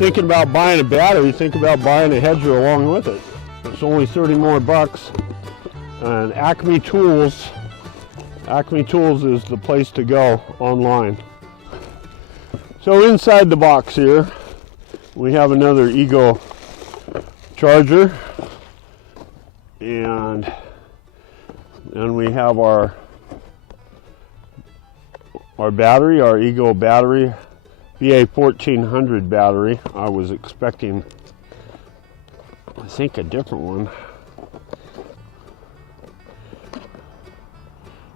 thinking about buying a battery, think about buying a Hedge along with it. It's only 30 more bucks. And Acme Tools is the place to go online. So inside the box here, we have another Ego charger, and then we have our battery, our Ego battery, BA 1400 battery. I was expecting, I think, a different one.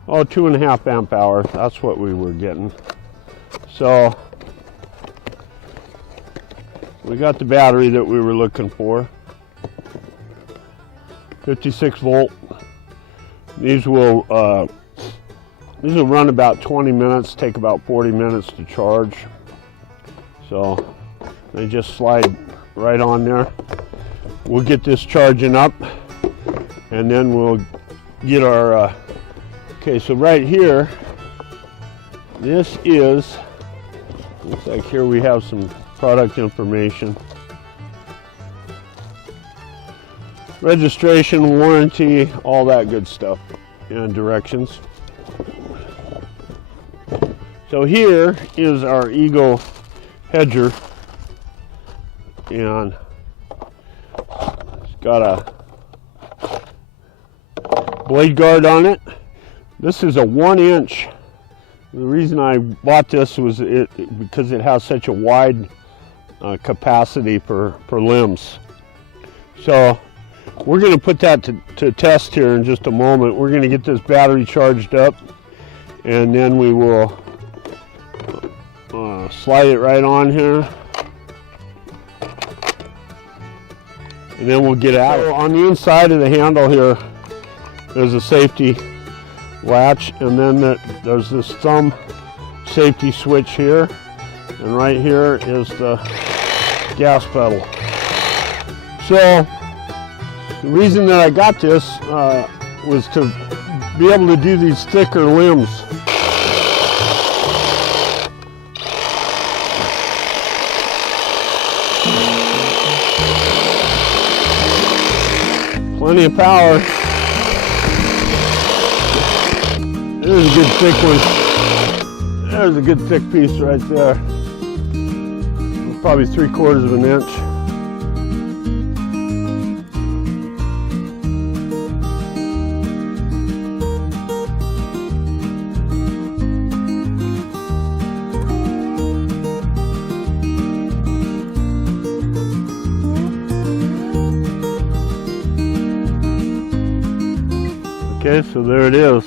Oh, 2.5 amp hours, that's what we were getting. So we got the battery that we were looking for. 56 volt. These will run about 20 minutes, take about 40 minutes to charge. So they just slide right on there. We'll get this charging up, and then we'll get our, okay, so right here, this is, looks like here we have some product information. Registration, warranty, all that good stuff, and directions. So here is our Ego Hedger, and it's got a blade guard on it. This is a 1-inch. The reason I bought this was because it has such a wide capacity for limbs. So we're going to put that to test here in just a moment. We're going to get this battery charged up, and then we will slide it right on here, and then we'll get out. So on the inside of the handle here, there's a safety latch, and then there's this thumb safety switch here, and right here is the gas pedal. So the reason that I got this was to be able to do these thicker limbs. Plenty of power. There's a good thick one. There's a good thick piece right there. Probably 3/4 of an inch. Okay, so there it is.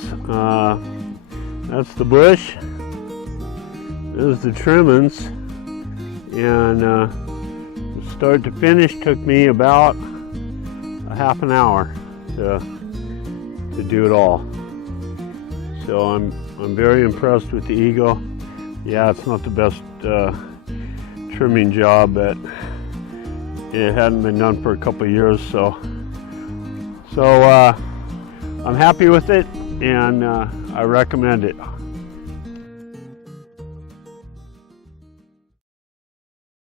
That's the bush. There's the trimmings, and start to finish took me about a half an hour to do it all. So I'm very impressed with the Ego. Yeah, it's not the best trimming job, but it hadn't been done for a couple of years, so I'm happy with it, and I recommend it.